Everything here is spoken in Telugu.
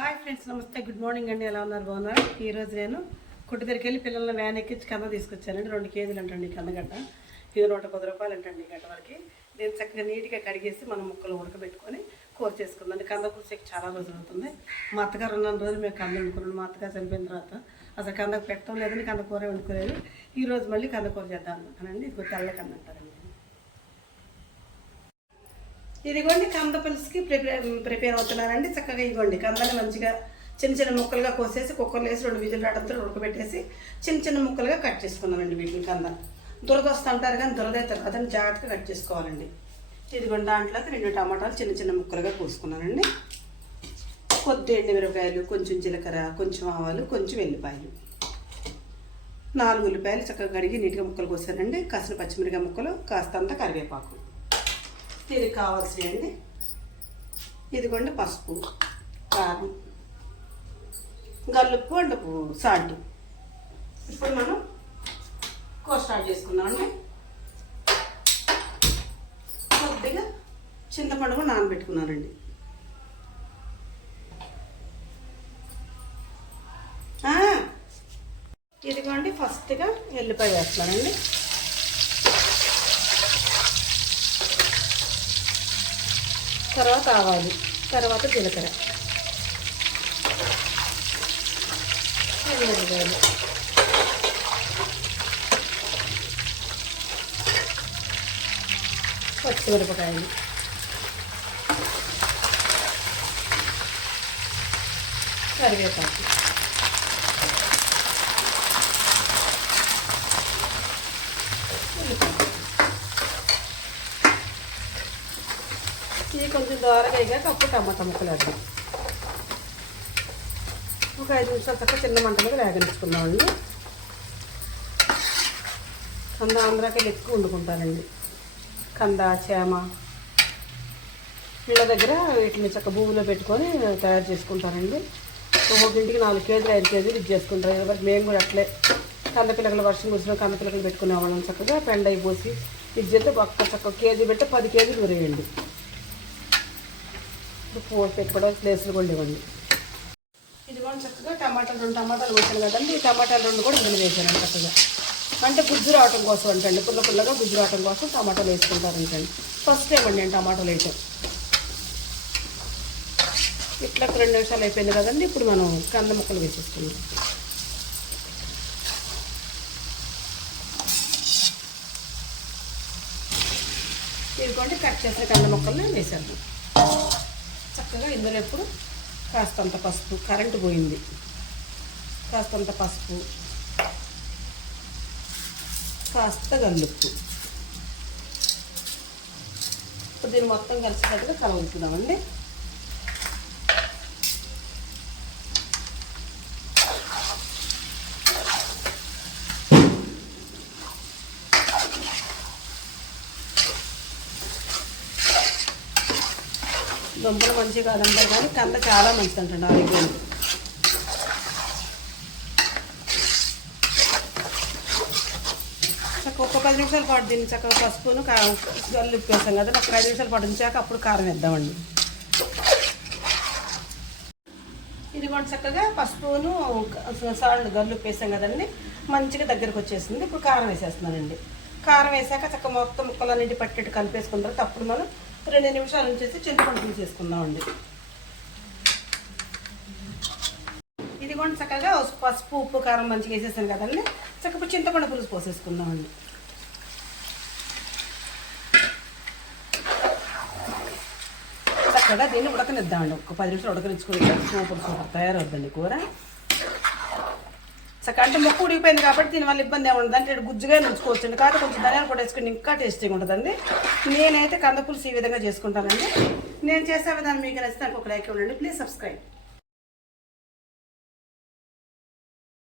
హాయ్ ఫ్రెండ్స్, నమస్తే, గుడ్ మార్నింగ్ అండి. ఎలా ఉన్నారు? బాగున్నారు? ఈరోజు నేను కొట్టు దగ్గరికి వెళ్ళి పిల్లల్ని వ్యాన్ ఎక్కించి కంద తీసుకొచ్చానండి. 2 కేజీలు అంటండి కందగడ్డ. ఇది 110 రూపాయలు అంటండి గడ్డ వరకు. నేను చక్కగా నీట్గా కడిగేసి మనం ముక్కలు ఉడకబెట్టుకొని కూర చేసుకుందండి. కంద కూర్చోకి చాలా రోజులు అవుతుంది. మా అత్తగారు ఉన్న రోజులు మేము కంద వండుకున్నాం. మా అత్తగారు చనిపోయిన తర్వాత అసలు కందకు పెట్టడం లేదని కంద కూర వండుకోలేదు. ఈరోజు మళ్ళీ కంద కూర చేద్దాం అనుకుంటానండి. ఇది తెల్ల కంద అంటారండి. ఇదిగోండి కంద పులుసుకి ప్రిపేర్ అవుతున్నానండి. చక్కగా ఇదిగోండి కందని మంచిగా చిన్న చిన్న ముక్కలుగా కోసేసి కుక్కర్లో వేసి 2 విజిల్ రావడంతో ఉడకబెట్టేసి చిన్న చిన్న ముక్కలుగా కట్ చేసుకున్నానండి. వీటిని కంద దురద వస్తూ అంటారు కానీ దురద అయితే అదని జాగ్రత్తగా కట్ చేసుకోవాలండి. ఇదిగోండి దాంట్లోకి 2 టమాటాలు చిన్న చిన్న ముక్కలుగా కోసుకున్నానండి. కొద్ది ఎండుమిరపకాయలు, కొంచెం జీలకర్ర, కొంచెం ఆవాలు, కొంచెం వెల్లిపాయలు, 4 ఉల్లిపాయలు చక్కగా కడిగి నీట్గా ముక్కలు కోసానండి. కాసిన పచ్చిమిరపకాయ ముక్కలు, కాస్తంత కరివేపాకు. దీనికి కావాల్సినవి ఇదిగోండి పసుపు, కారం, గల్లుప్పు అండ్ సాల్ట్. ఇప్పుడు మనం కూర స్టార్ట్ చేసుకుందామండి. కొద్దిగా చింతపండు నానబెట్టుకున్నానండి. ఇదిగోండి ఫస్ట్గా ఎల్లిపాయ వేస్తున్నానండి. తర్వాత ఆవాలు, తర్వాత జీలకర్ర, ఎండుమిరపకాయలు, పచ్చిమిరపకాయలు, కరివేపాకు, ఇది కొంచెం దోరగా అయ్యాక అప్పుడు టమాటా ముక్కలు వేద్దాం. ఒక 5 నిమిషాలు చక్కగా చిన్న మంట మీద వేగనిచ్చుకుందామండి. కంద ఆంధ్రాకాయలు ఎక్కువ వండుకుంటారండి. కంద, చేమ ఇళ్ళ దగ్గర వీటిని చక్క భూమిలో పెట్టుకొని తయారు చేసుకుంటారండి. ఒక్కొక్కింటికి 4 కేజీలు 5 కేజీలు ఇది చేసుకుంటారు. ఎవరికి మేము కూడా అట్లే కంద పిల్లకలు వర్షం కూర్చున్న కంద పిల్లకలు పెట్టుకునేవాళ్ళం. చక్కగా పెండ అయిపోసి ఇది చేస్తే ఒక్క చక్క కేజీ పెట్టి 10 కేజీలు ఉరేయండి. పోసి పెట్టుకోవడం ప్లేసులు కూడా ఇవ్వండి. ఇది కూడా చక్కగా టమాటాలు 2 టమాటాలు వేసాను కదండి. ఈ టమాటాలు 2 కూడా ఇందులో వేసాను చక్కగా. అంటే గుజ్జు రావటం కోసం అంటండి, పుల్లగా గుజ్జు రావటం కోసం టమాటాలు వేసుకుంటారంటండి. ఫస్ట్ టైం అండి నేను టమాటాలు వేసాం. ఇట్లా 2 నిమిషాలు అయిపోయింది కదండి. ఇప్పుడు మనం కంద ముక్కలు వేసేసుకుందాం. ఇదిగోండి కట్ చేసిన కంద ముక్కల్ని వేసేద్దాం. చక్కగా ఇందులో ఎప్పుడు కాస్తంత పసుపు, కరెంటు పోయింది, కాస్తంత పసుపు, కాస్త గల్లుప్పు. ఇప్పుడు దీన్ని మొత్తం కలిసేటట్టుగా కలుపుతున్నామండి. దుంపలు మంచిగా కాదంటారు కానీ కంద చాలా మంచిది అంటండి ఆరోగ్యానికి. చక్కగా ఒక 10 నిమిషాల పాటు దీన్ని చక్కగా పసుపును గల్లుప్పు వేసాం కదా, ఒక 5 నిమిషాల పాటు ఉంచాక అప్పుడు కారం వేద్దామండి. ఇది కూడా చక్కగా పసుపును సాల్ట్ గల్లుప్పు వేసాం కదండి, మంచిగా దగ్గరకు వచ్చేసింది. ఇప్పుడు కారం వేసేస్తున్నానండి. కారం వేసాక చక్కగా మొత్తం ముక్కలన్నింటి పట్టేట్టు కలిపేసుకున్న తర్వాత అప్పుడు మనం 2 నిమిషాల నుంచి చింతపండు తీసేసుకుందామండి. ఇది కూడా చక్కగా పసుపు, ఉప్పు, కారం మంచిగా వేసేసాను కదండి. చక్కగా చింతపండు పులుసు పోసేసుకుందామండి. చక్కగా దీన్ని ఉడకనిద్దామండి. ఒక 10 నిమిషాలు ఉడకనిచ్చుకుని సూపర్ తయారవుద్దండి కూర. చక్కగా అంటే ముక్కు ఉడికిపోయింది కాబట్టి దీనివల్ల ఇబ్బంది ఏమి ఉండదు. అంటే గుజ్జుగా ఉంచుకోవచ్చండి. కాబట్టి కొంచెం ధనియాల పొడి వేసుకుని ఇంకా టేస్టీగా ఉంటుందండి. నేనైతే కంద పులుసు ఈ విధంగా చేసుకుంటానండి. నేను చేసే విధానం మీకు నచ్చితే నాకు ఒక లైక్ ఇవ్వండి. Please subscribe.